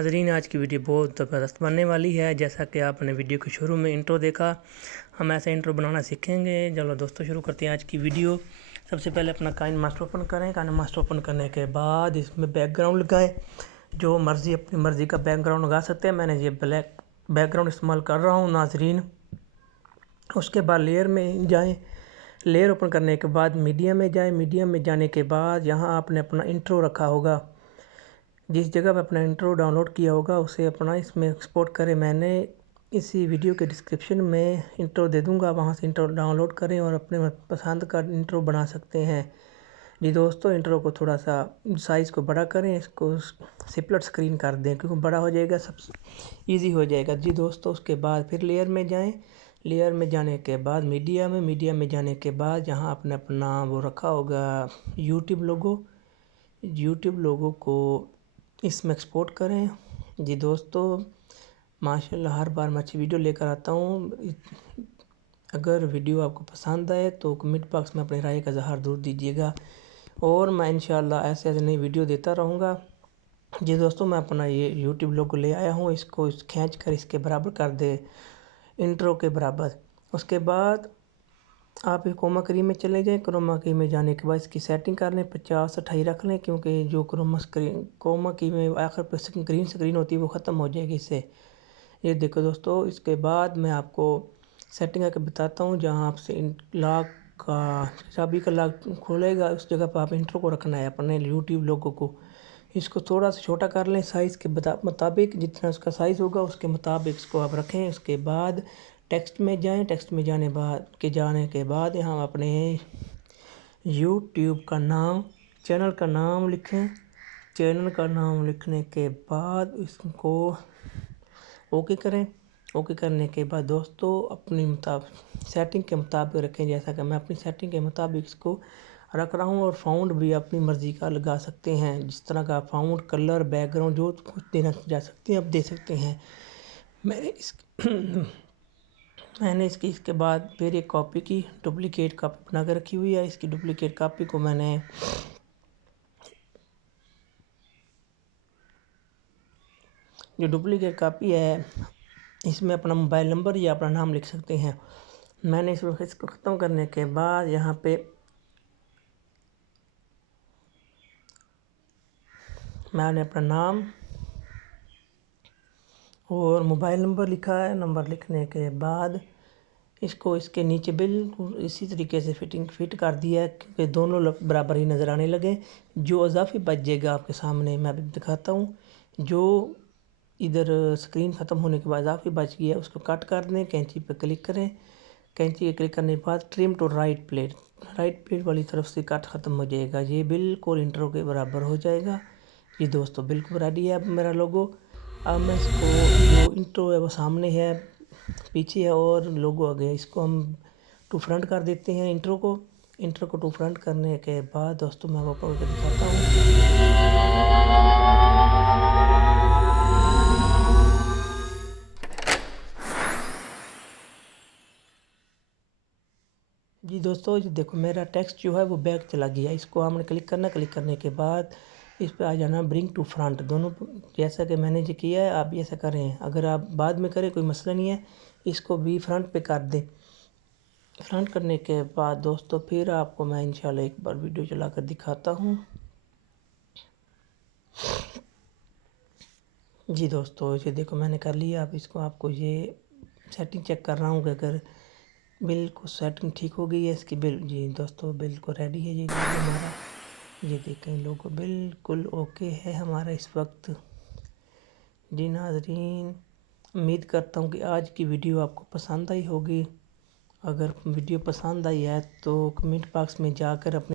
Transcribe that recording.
ناظرین، آج کی ویڈیو بہت زبردست بننے والی ہے۔ جیسا کہ آپ نے ویڈیو کے شروع میں انٹرو دیکھا، ہم ایسا انٹرو بنانا سیکھیں گے۔ چلو دوستو، شروع کرتے ہیں آج کی ویڈیو۔ سب سے پہلے اپنا کائن ماسٹر اوپن کریں۔ کائن ماسٹر اوپن کرنے کے بعد اس میں بیک گراؤنڈ لگائیں۔ جو مرضی اپنی مرضی کا بیک گراؤنڈ لگا سکتے ہیں۔ میں نے یہ بلیک بیک گراؤنڈ استعمال کر رہا ہوں ناظرین۔ اس کے بعد لیئر میں جائیں۔ لیئر اوپن کرنے کے بعد میڈیم میں جائیں۔ میڈیم میں جانے کے بعد یہاں آپ نے اپنا انٹرو رکھا ہوگا، جس جگہ پہ اپنا انٹرو ڈاؤن لوڈ کیا ہوگا اسے اپنا اس میں ایکسپورٹ کریں۔ میں نے اسی ویڈیو کے ڈسکرپشن میں انٹرو دے دوں گا، وہاں سے انٹرو ڈاؤن لوڈ کریں اور اپنے پسند کا انٹرو بنا سکتے ہیں۔ جی دوستو، انٹرو کو تھوڑا سا سائز کو بڑا کریں، اس کو سپلٹ سکرین کر دیں کیونکہ بڑا ہو جائے گا، سب ایزی ہو جائے گا۔ جی دوستو، اس کے بعد پھر لیئر میں جائیں۔ لیئر میں جانے کے بعد میڈیم میں جانے کے بعد یہاں آپ نے اپنا وہ رکھا ہوگا یوٹیوب لوگو کو اس میں ایکسپورٹ کریں۔ جی دوستو، ماشاءاللہ ہر بار میں اچھی ویڈیو لے کر آتا ہوں۔ اگر ویڈیو آپ کو پسند آئے تو کمنٹ باکس میں اپنی رائے کا اظہار ضرور دیجیے گا، اور میں انشاءاللہ ایسے نئی ویڈیو دیتا رہوں گا۔ جی دوستو، میں اپنا یہ یوٹیوب لوگو لے آیا ہوں، اس کو کھینچ کر اس کے برابر کر دے، انٹرو کے برابر۔ اس کے بعد آپ کروما کی میں چلے جائیں۔ کروما کی میں جانے کے بعد اس کی سیٹنگ کر لیں، 50-28 رکھ لیں، کیونکہ جو کروما کی میں آخر پہ گرین سکرین ہوتی ہے وہ ختم ہو جائے گی اس سے۔ یہ دیکھو دوستو، اس کے بعد میں آپ کو سیٹنگ کر کے بتاتا ہوں۔ جہاں آپ سے لاک کا چابی کا لاک کھولے گا، اس جگہ پہ آپ انٹرو کو رکھنا ہے، اپنے یوٹیوب لوگو کو۔ اس کو تھوڑا سا چھوٹا کر لیں، سائز کے مطابق، جتنا اس کا سائز ہوگا اس کے مطابق اس کو آپ رکھیں۔ اس کے بعد ٹیکسٹ میں جائیں۔ ٹیکسٹ میں جانے کے بعد یہاں اپنے یوٹیوب کا نام، چینل کا نام لکھیں۔ چینل کا نام لکھنے کے بعد اس کو اوکے کریں۔ اوکے کرنے کے بعد دوستو اپنی سیٹنگ کے مطابق رکھیں، جیسا کہ میں اپنی سیٹنگ کے مطابق اس کو رکھ رہا ہوں۔ اور فاؤنڈ بھی اپنی مرضی کا لگا سکتے ہیں، جس طرح کا فاؤنڈ، کلر، بیک گراؤنڈ جو کچھ دینا جا سکتے ہیں آپ دے سکتے ہیں۔ میں نے اس کے بعد پھر ایک کاپی کی ڈپلیکیٹ کاپی بنا کے رکھی ہوئی ہے۔ اس کی ڈپلیکیٹ کاپی کو میں نے جو ڈپلیکیٹ کاپی ہے اس میں اپنا موبائل نمبر یا اپنا نام لکھ سکتے ہیں۔ میں نے اس کو ختم کرنے کے بعد یہاں پہ میں نے اپنا نام اور موبائل نمبر لکھا ہے۔ نمبر لکھنے کے بعد اس کو اس کے نیچے بالکل اسی طریقے سے فٹ کر دیا ہے، کیونکہ دونوں برابر ہی نظر آنے لگے۔ جو اضافی بچ جائے گا آپ کے سامنے میں ابھی دکھاتا ہوں۔ جو ادھر سکرین ختم ہونے کے بعد اضافی بچ گیا اس کو کٹ کر دیں۔ کینچی پہ کلک کریں۔ کینچی پہ کلک کرنے کے بعد ٹرم ٹو رائٹ پلیٹ والی طرف سے کٹ ختم ہو جائے گا۔ یہ بالکل انٹرو کے برابر ہو جائے گا۔ یہ دوستو بالکل ریڈی ہے اب میرا لوگو۔ اب میں اس کو جو انٹرو ہے وہ سامنے ہے، پیچھے ہے اور لوگو آگے، اس کو ہم ٹو فرنٹ کر دیتے ہیں۔ انٹرو کو ٹو فرنٹ کرنے کے بعد دوستو میں وہ اوپر دکھاتا ہوں۔ جی دوستو، دیکھو میرا ٹیکسٹ جو ہے وہ بیک چلا گیا۔ اس کو ہم نے کلک کرنا، کلک کرنے کے بعد اس پہ آ جانا برنگ ٹو فرنٹ، دونوں جیسا کہ میں نے جو کیا ہے آپ بھی ایسا کریں۔ اگر آپ بعد میں کریں کوئی مسئلہ نہیں ہے، اس کو بھی فرنٹ پہ کر دیں۔ فرنٹ کرنے کے بعد دوستو پھر آپ کو میں انشاءاللہ ایک بار ویڈیو چلا کر دکھاتا ہوں۔ جی دوستو، یہ دیکھو میں نے کر لیا۔ اب اس کو آپ کو یہ سیٹنگ چیک کر رہا ہوں کہ اگر بالکل سیٹنگ ٹھیک ہو گئی ہے اس کی جی دوستو بالکل ریڈی ہے۔ یہ ہمارا، یہ دیکھیں لوگو بالکل اوکے ہے ہمارا اس وقت۔ جی ناظرین، امید کرتا ہوں کہ آج کی ویڈیو آپ کو پسند آئی ہوگی۔ اگر ویڈیو پسند آئی ہے تو کمنٹ باکس میں جا کر اپنے